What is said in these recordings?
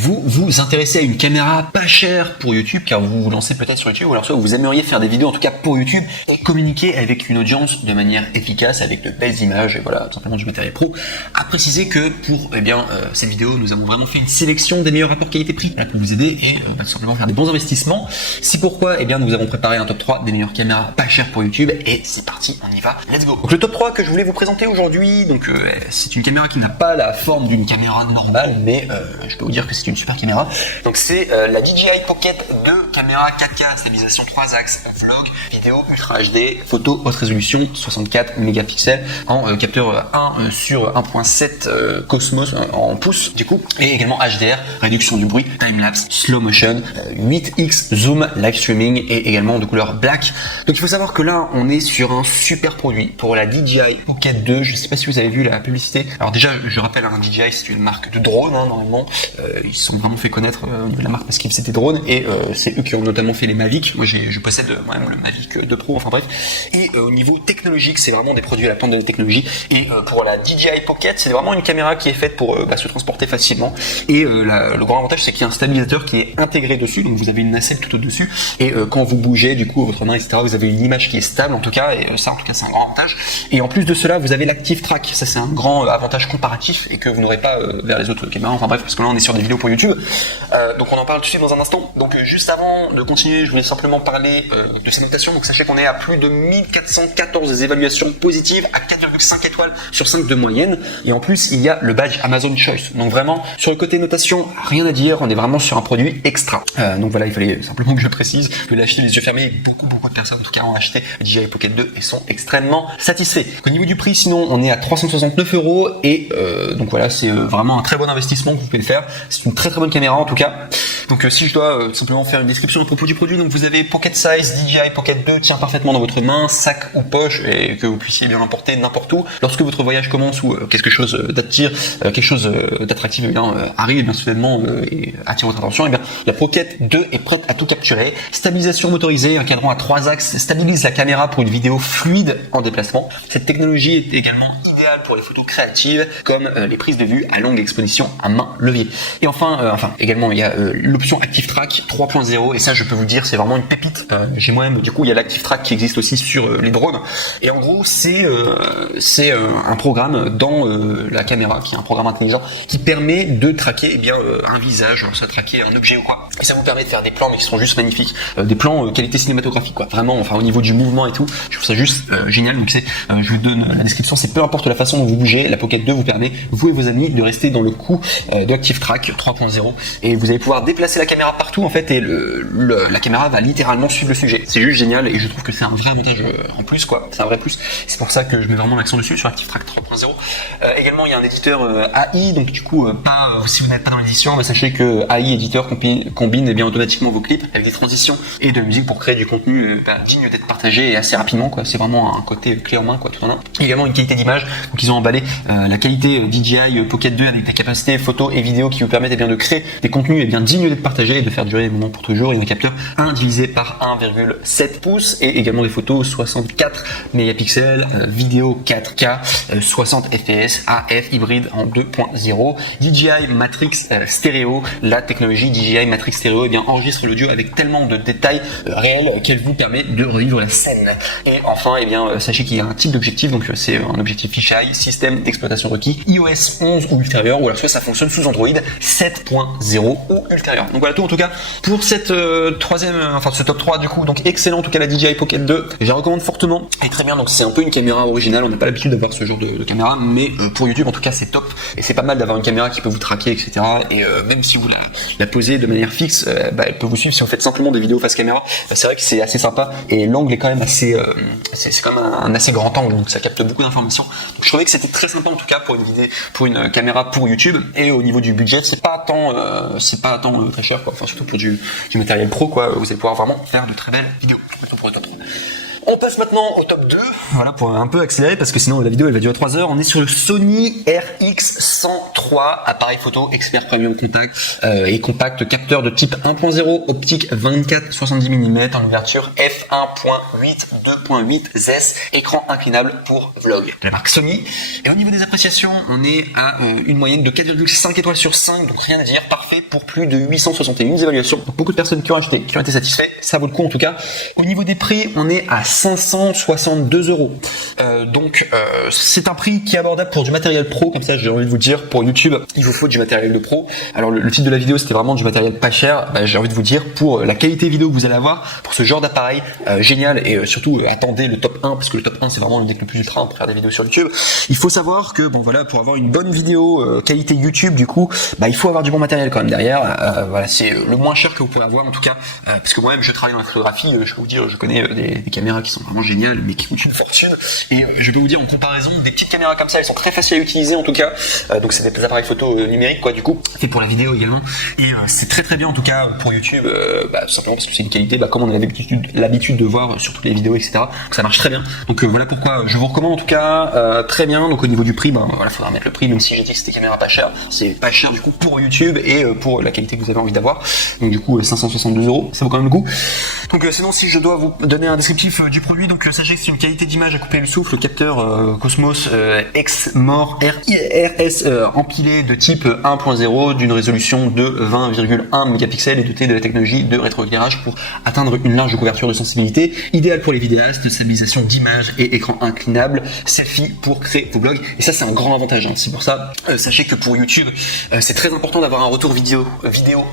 vous vous intéressez à une caméra pas chère pour YouTube, car vous vous lancez peut-être sur YouTube, ou alors soit vous aimeriez faire des vidéos en tout cas pour YouTube et communiquer avec une audience de manière efficace, avec de belles images et voilà, tout simplement du matériel pro. À préciser que pour cette vidéo, nous avons vraiment fait une sélection des meilleurs rapports qualité-prix pour vous aider et tout simplement faire des bons investissements. C'est pourquoi nous avons préparé un top 3 des meilleures caméras pas chères pour YouTube et c'est parti, on y va, let's go. Donc le top 3 que je voulais vous présenter aujourd'hui, c'est une caméra qui n'a pas la forme d'une caméra normale, mais je peux vous dire que c'est une super caméra. Donc c'est la DJI Pocket 2, caméra 4K, stabilisation 3 axes, vlog, vidéo Ultra HD, photo haute résolution 64 mégapixels en capteur 1 sur 1.7 Cosmos en pouces du coup, et également HDR, réduction du bruit, timelapse, slow motion, 8x zoom, live streaming et également de couleur black. Donc il faut savoir que là on est sur un super produit pour la DJI Pocket 2. Je sais pas si vous avez vu la publicité. Alors déjà je rappelle, DJI c'est une marque de drone normalement, ils se sont vraiment fait connaître au niveau de la marque parce qu'ils faisaient des drones et c'est eux qui ont notamment fait les Mavic. Moi je possède moi-même le Mavic 2 Pro, enfin bref. Et au niveau technologique c'est vraiment des produits à la pointe de la technologie et pour la DJI Pocket c'est vraiment une caméra qui est faite pour se transporter facilement et le grand avantage c'est qu'il y a un stabilisateur qui est intégré dessus, donc vous avez une nacelle tout au-dessus et quand vous bougez du coup votre main etc, vous avez une image qui est stable en tout cas, et ça en tout cas c'est un grand avantage. Et en plus de cela vous avez l'Active Track, ça c'est un grand avantage comparatif et que vous n'aurez pas vers les autres caméras, enfin bref, parce que là on est sur des vidéos pour YouTube, donc on en parle tout de suite dans un instant. Donc juste avant de continuer je voulais simplement parler de ces notations. Donc sachez qu'on est à plus de 1414 évaluations positives à 4,5 étoiles sur 5 de moyenne, et en plus il y a le badge Amazon Choice, donc vraiment sur le côté notation rien à dire, on est vraiment sur un produit extra. Donc voilà, il fallait simplement que je précise, vous pouvez l'acheter les yeux fermés, beaucoup de personnes en tout cas ont acheté DJI Pocket 2 et sont extrêmement satisfaits. Au niveau du prix sinon on est à 369 € et donc voilà, c'est vraiment un très bon investissement que vous pouvez faire, c'est une très bonne caméra en tout cas. Donc si je dois simplement faire une description à propos du produit, donc vous avez Pocket Size, DJI Pocket 2 tient parfaitement dans votre main, sac ou poche, et que vous puissiez bien l'emporter n'importe où. Lorsque votre voyage commence ou quelque chose d'attractif arrive et bien soudainement et attire votre attention, et bien la Pocket 2 est prête à tout capturer. Stabilisation motorisée, un cadran à 3 axes stabilise la caméra pour une vidéo fluide en déplacement. Cette technologie est également idéale pour les photos créatives comme les prises de vue à longue exposition à main levée. Et enfin également il y a l'option Active Track 3.0 et ça je peux vous dire c'est vraiment une pépite. J'ai moi-même du coup il y a l'Active Track qui existe aussi sur les drones et en gros c'est un programme dans la caméra qui est un programme intelligent qui permet de traquer un visage, soit traquer un objet ou quoi. Et ça vous permet de faire des plans mais qui sont juste magnifiques, des plans qualité cinématographique quoi. Vraiment au niveau du mouvement et tout, je trouve ça juste génial. Donc je vous donne la description, c'est peu importe la façon dont vous bougez, la Pocket 2 vous permet, vous et vos amis, de rester dans le coup de Active Track 3.0 et vous allez pouvoir déplacer la caméra partout en fait et la caméra va littéralement suivre le sujet. C'est juste génial et je trouve que c'est un vrai avantage en plus quoi, c'est un vrai plus. C'est pour ça que je mets vraiment l'accent dessus sur Active Track 3.0. Également il y a un éditeur AI, donc du coup si vous n'êtes pas dans l'édition, sachez que AI éditeur combine automatiquement vos clips avec des transitions et de la musique pour créer du contenu digne d'être partagé et assez rapidement quoi. C'est vraiment un côté clé en main quoi, tout en un. Également une qualité d'image, donc ils ont emballé la qualité DJI Pocket 2 avec des capacités photo et vidéo qui vous permettent de créer des contenus dignes d'être partagés et de faire durer les moments pour toujours. Il y a un capteur 1 divisé par 1,7 pouces et également des photos 64 mégapixels, vidéo 4K, 60 fps, AF hybride en 2.0, DJI Matrix Stereo. La technologie DJI Matrix Stereo enregistre l'audio avec tellement de détails réels qu'elle vous permet de revivre la scène. Et enfin sachez qu'il y a un type d'objectif, donc c'est un objectif fisheye, système d'exploitation requis, iOS 11 ou ultérieur, ou alors soit ça fonctionne sous Android 7.0 ou ultérieur. Donc voilà tout en tout cas pour cette ce top 3 du coup, donc excellent en tout cas la DJI Pocket 2, je la recommande fortement et très bien. Donc c'est un peu une caméra originale, on n'a pas l'habitude d'avoir ce genre de caméra, mais pour YouTube en tout cas c'est top et c'est pas mal d'avoir une caméra qui peut vous traquer etc. Et même si vous la posez de manière fixe, elle peut vous suivre si vous faites simplement des vidéos face caméra. C'est vrai que c'est assez sympa et l'angle est quand même assez c'est quand même un assez grand angle, donc ça capte beaucoup d'informations. Donc je trouvais que c'était très sympa en tout cas pour une caméra pour YouTube. Et au niveau du budget c'est pas tant très cher quoi, enfin surtout pour du matériel pro quoi, vous allez pouvoir vraiment faire de très belles vidéos pour le top 3. On passe maintenant au top 2, voilà, pour un peu accélérer parce que sinon la vidéo elle va durer 3 heures. On est sur le Sony RX103, appareil photo expert premium contact et compact, capteur de type 1.0, optique 24-70 mm en ouverture f1.8 2.8 ZES, écran inclinable pour vlog de la marque Sony. Et au niveau des appréciations, on est à une moyenne de 4,5 étoiles sur 5, donc rien à dire, parfait pour plus de 861 évaluations. Donc beaucoup de personnes qui ont acheté, qui ont été satisfaits, ça vaut le coup en tout cas. Au niveau des prix, on est à 562 €. C'est un prix qui est abordable pour du matériel pro, comme ça j'ai envie de vous dire, pour YouTube, il vous faut du matériel de pro. Alors le titre de la vidéo c'était vraiment du matériel pas cher, j'ai envie de vous dire, pour la qualité vidéo que vous allez avoir, pour ce genre d'appareil génial, et surtout attendez le top 1, parce que le top 1 c'est vraiment le deck le plus ultra pour faire des vidéos sur YouTube. Il faut savoir que bon voilà, pour avoir une bonne vidéo qualité YouTube, du coup, il faut avoir du bon matériel quand même derrière. Voilà, c'est le moins cher que vous pouvez avoir en tout cas, parce que moi-même je travaille dans la photographie, je peux vous dire, je connais des caméras qui sont vraiment géniales, mais qui coûtent une fortune. Et je peux vous dire en comparaison, des petites caméras comme ça, elles sont très faciles à utiliser en tout cas. Donc c'est des appareils photo numériques quoi, du coup, fait pour la vidéo également. Et c'est très très bien en tout cas pour YouTube, tout simplement parce que c'est une qualité, comme on a l'habitude de voir sur toutes les vidéos, etc. Donc ça marche très bien. Donc voilà pourquoi je vous recommande en tout cas très bien. Donc au niveau du prix, voilà, faudra mettre le prix, même si j'ai dit que c'était caméra pas chère, c'est pas cher du coup pour YouTube et pour la qualité que vous avez envie d'avoir. Donc du coup 562 €, ça vaut quand même le coup. Donc sinon, si je dois vous donner un descriptif du produit, donc sachez que c'est une qualité d'image à couper le souffle, capteur Cosmos Exmor RS empilé de type 1.0 d'une résolution de 20,1 mégapixels et doté de la technologie de rétroéclairage pour atteindre une large couverture de sensibilité, idéal pour les vidéastes, stabilisation d'image et écran inclinable, selfie pour créer vos blogs. Et ça c'est un grand avantage, hein. C'est pour ça, sachez que pour YouTube, c'est très important d'avoir un retour vidéo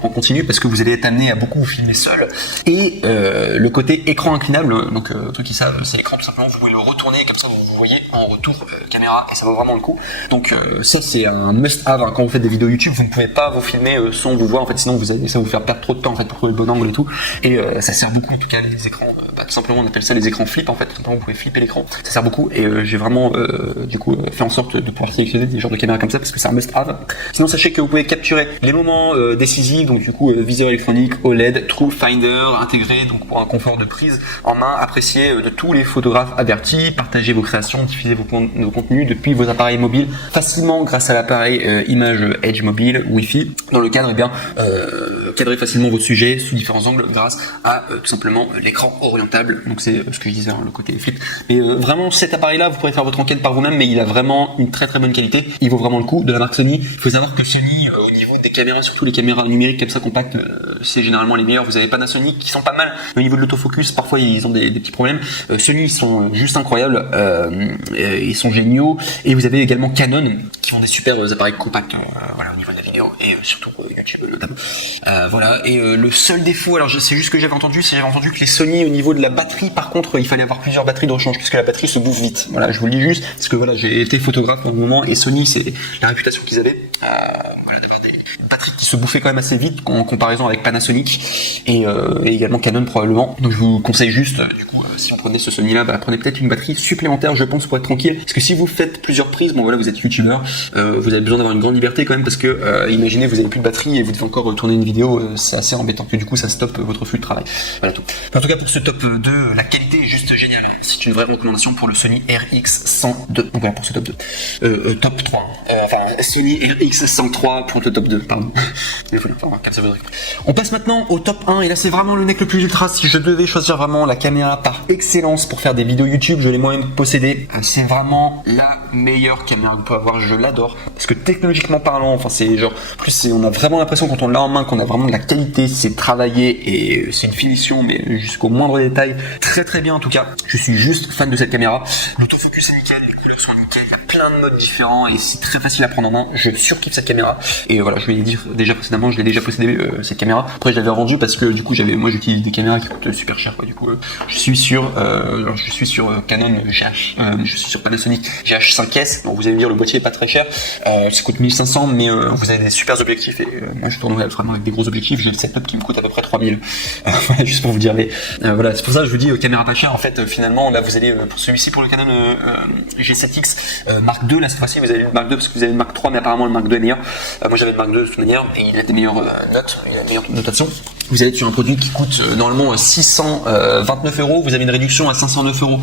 en continu, parce que vous allez être amené à beaucoup vous filmer seul. Et le côté écran inclinable, donc ceux qui savent, c'est l'écran tout simplement, vous pouvez le retourner comme ça, vous voyez en retour caméra, et ça vaut vraiment le coup. Donc ça c'est un must-have, hein. Quand vous faites des vidéos YouTube, vous ne pouvez pas vous filmer sans vous voir, en fait, sinon ça va vous faire perdre trop de temps en fait pour trouver le bon angle et tout. Et ça sert beaucoup en tout cas les écrans, tout simplement on appelle ça les écrans flip en fait, tout simplement vous pouvez flipper l'écran, ça sert beaucoup. Et j'ai vraiment du coup fait en sorte de pouvoir sélectionner des genres de caméras comme ça parce que c'est un must-have. Sinon sachez que vous pouvez capturer les moments décisifs, donc du coup viseur électronique, OLED, True Finder intégré, donc pour un confort de prise en main apprécié de tous les photographes avertis. Partagez vos créations, diffusez vos contenus depuis vos appareils mobiles facilement grâce à l'appareil image Edge mobile Wi-Fi. Dans le cadre, cadrez facilement votre sujet sous différents angles grâce à tout simplement l'écran orientable. Donc c'est ce que je disais, hein, le côté flip. Mais vraiment cet appareil là, vous pourrez faire votre enquête par vous-même, mais il a vraiment une très très bonne qualité. Il vaut vraiment le coup, de la marque Sony. Il faut savoir que Sony au niveau des caméras, surtout les caméras numériques comme ça compactes, c'est généralement les meilleurs. Vous avez Panasonic qui sont pas mal, mais au niveau de l'autofocus parfois ils ont des petits problèmes. Sony ils sont juste incroyables, ils sont géniaux. Et vous avez également Canon qui ont des super appareils compacts, voilà, au niveau de la vidéo et surtout YouTube notamment. Voilà. Et le seul défaut, alors c'est juste que j'avais entendu que les Sony au niveau de la batterie, par contre, il fallait avoir plusieurs batteries de rechange puisque la batterie se bouffe vite. Voilà, je vous le dis juste parce que voilà, j'ai été photographe à un moment et Sony, c'est la réputation qu'ils avaient, voilà, d'avoir des batteries qui se bouffaient quand même assez vite en comparaison avec Panasonic et également Canon probablement. Donc je vous conseille juste, du coup, si vous prenez ce Sony là, prenez peut-être une batterie supplémentaire, je pense, pour être tranquille. Parce que si vous faites plusieurs prises, bon voilà, vous êtes youtubeur, vous avez besoin d'avoir une grande liberté quand même, parce que imaginez vous avez plus de batterie et vous devez encore tourner une vidéo, c'est assez embêtant. Que du coup ça stoppe votre flux de travail. Voilà tout. En tout cas pour ce top 2, la qualité est juste géniale. C'est une vraie recommandation pour le Sony RX102. Donc voilà pour ce top 2. Top 3. Sony RX103 pour le top 2, pardon. Mais voilà, on passe maintenant au top 1 et là c'est vraiment le mec le plus ultra. Si je devais choisir vraiment la caméra par excellence pour faire des vidéos YouTube, je l'ai moi-même possédée. C'est vraiment la meilleure caméra que vous pouvez avoir, je l'adore parce que technologiquement parlant, enfin c'est genre plus on a vraiment l'impression quand on l'a en main qu'on a vraiment de la qualité, c'est travaillé et c'est une finition mais jusqu'au moindre détail, très très bien en tout cas. Je suis juste fan de cette caméra. L'autofocus est nickel, les couleurs sont nickel, il y a plein de modes différents et c'est très facile à prendre en main. Je surkiffe cette caméra et voilà, je vais dire déjà précédemment, je l'ai déjà possédé cette caméra. Après je l'avais revendue parce que du coup moi j'utilise des caméras qui coûtent super cher quoi. Du coup je suis sur Canon GH, je suis sur Panasonic GH5S. Donc vous allez me dire le boîtier est pas très cher, ça coûte 1500 mais vous avez des super objectifs et moi je tourne vraiment avec des gros objectifs. J'ai le setup qui me coûte à peu près 3000. Voilà, juste pour vous dire, mais voilà, c'est pour ça que je vous dis caméra pas chère. En fait, finalement, là vous allez pour celui-ci, pour le Canon G7X Mark II, là cette fois-ci vous avez le Mark II parce que vous avez le Mark III, mais apparemment le Mark II est meilleur. Moi j'avais le Mark II de toute manière et il a des meilleures notes, il a une meilleure notation. vous allez être sur un produit qui coûte normalement 629 €, vous avez une réduction à 509 €.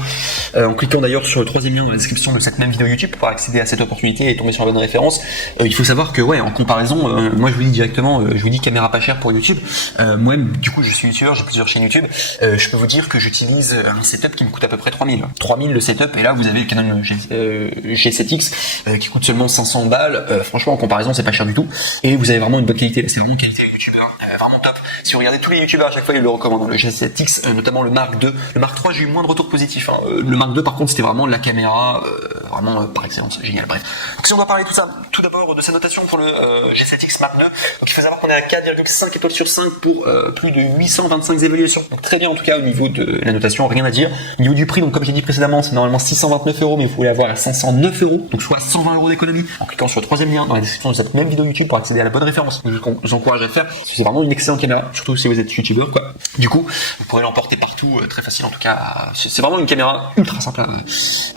En cliquant d'ailleurs sur le troisième lien dans la description de cette même vidéo YouTube pour pouvoir accéder à cette opportunité et tomber sur la bonne référence. Il faut savoir que ouais, en comparaison, moi je vous dis directement, je vous dis caméra pas chère pour YouTube. Moi-même, du coup, je suis youtubeur, j'ai plusieurs chaînes YouTube. Je peux vous dire que j'utilise un setup qui me coûte à peu près 3000. 3000 le setup, et là vous avez le Canon G7X qui coûte seulement 500 balles. Franchement, en comparaison, c'est pas cher du tout. Et vous avez vraiment une bonne qualité. C'est vraiment une qualité youtubeur, vraiment top. Si vous regardez tous les youtubeurs, à chaque fois ils le recommandent. Le G7X, notamment le Mark II. Le Mark III, j'ai eu moins de retours positifs. Le Mark II, par contre, c'était vraiment la caméra, vraiment par excellence, génial. Bref. Donc si on doit parler de tout ça, tout d'abord de sa notation pour le G7X Mark II. Donc il faut savoir qu'on est à 4,5 étoiles sur 5 pour plus de 825 évaluations. Donc très bien en tout cas au niveau de la notation, rien à dire. Au niveau du prix, donc comme j'ai dit précédemment, c'est normalement 629 €, mais vous pouvez l'avoir à 509 €, donc soit 120 € d'économie en cliquant sur le troisième lien dans la description de cette même vidéo YouTube pour accéder à la bonne référence. Je vous encourage à le faire, parce que c'est vraiment une excellente caméra, surtout si vous êtes youtubeur quoi. Du coup, vous pourrez l'emporter partout, très facile en tout cas. C'est vraiment une caméra ultra simple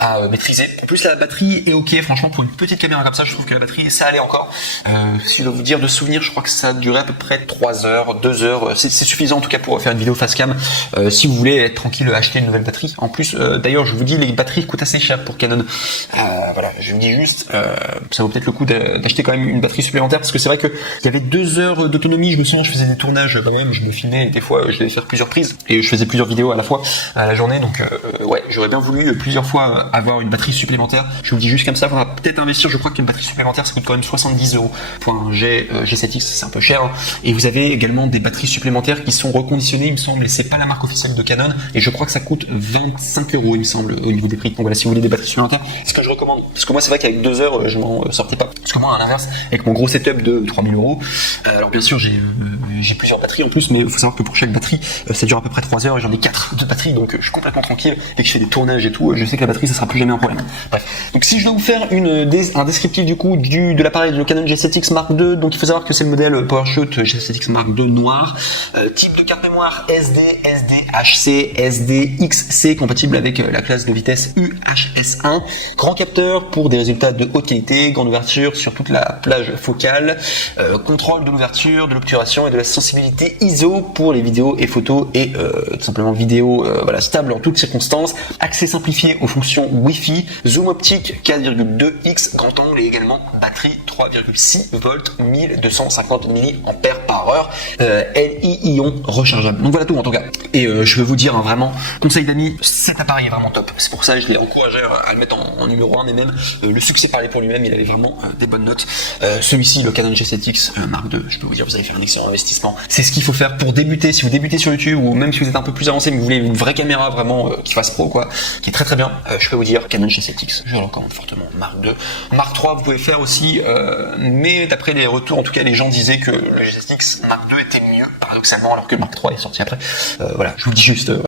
à maîtriser. En plus la batterie est ok, franchement pour une petite caméra comme ça, je trouve que la batterie ça allait encore. Si je dois vous dire de souvenir, je crois que ça durait à peu près 3 heures, 2 heures, c'est suffisant en tout cas pour faire une vidéo face cam. Si vous voulez être tranquille, acheter une nouvelle batterie. En plus, d'ailleurs, je vous dis, les batteries coûtent assez cher pour Canon. Voilà, je vous dis juste, ça vaut peut-être le coup d'acheter quand même une batterie supplémentaire, parce que c'est vrai que il y avait 2 heures d'autonomie. Je me souviens, je faisais des tournages quand même, je me filmais, et des fois, je devais faire plusieurs prises et je faisais plusieurs vidéos à la fois à la journée. Donc, ouais, j'aurais bien voulu plusieurs fois avoir une batterie supplémentaire. Je vous le dis juste comme ça, on va peut-être investir. Je crois qu'une batterie supplémentaire, ça coûte quand même 70 € pour un G7X, c'est un peu cher. Hein. Et vous avez également des batteries supplémentaires qui sont reconditionnées, il me semble, et c'est pas la marque officielle de Canon, et je crois que ça coûte 25 €, il me semble, au niveau des prix. Donc voilà, si vous voulez des batteries supplémentaires, c'est ce que je recommande. Parce que moi, c'est vrai qu'avec 2 heures, je m'en sortais pas. Parce que moi, à l'inverse, avec mon gros setup de 3000 €, alors bien sûr, j'ai plusieurs batteries en plus, mais il faut savoir que pour chaque batterie, ça dure à peu près 3 heures, et j'en ai 4 de batteries, donc je suis complètement tranquille. Dès que je fais des tournages et tout, je sais que la batterie, ça sera plus jamais un problème. Bref. Donc si je dois vous faire un descriptif du coup de l'appareil de Canon G7X Mark II, donc il faut savoir que c'est le modèle PowerShot G7X Mark II noir. Type de carte mémoire SD, SDHC, SDXC, compatible avec la classe de vitesse UHS1. Grand capteur pour des résultats de haute qualité, grande ouverture sur toute la plage focale, contrôle de l'ouverture, de l'obturation et de la sensibilité ISO pour les vidéos et photos, et tout simplement vidéo voilà, stable en toutes circonstances, accès simplifié aux fonctions Wi-Fi, zoom optique 4,2x, grand angle, et également batterie 3,6 volts, 1250 mAh, Li-ion rechargeable. Donc voilà tout en tout cas. Et je veux vous dire vraiment, conseil d'amis, cet appareil est vraiment top. C'est pour ça que je l'ai encouragé à le mettre en numéro 1, mais même le succès parlait pour lui-même, il avait vraiment des bonnes notes. Celui-ci, le Canon G7X Mark II, je peux vous dire, vous allez faire un excellent investissement. C'est ce qu'il faut faire pour débuter. Si vous débutez sur YouTube, ou même si vous êtes un peu plus avancé mais vous voulez une vraie caméra vraiment qui fasse pro quoi, qui est très très bien, je peux vous dire Canon G7X, je le recommande fortement. Mark II, Mark III vous pouvez faire aussi, mais d'après les retours, en tout cas les gens disaient que le G7X Mark II était mieux paradoxalement, alors que le Mark III est sorti après. Voilà, je vous le dis juste.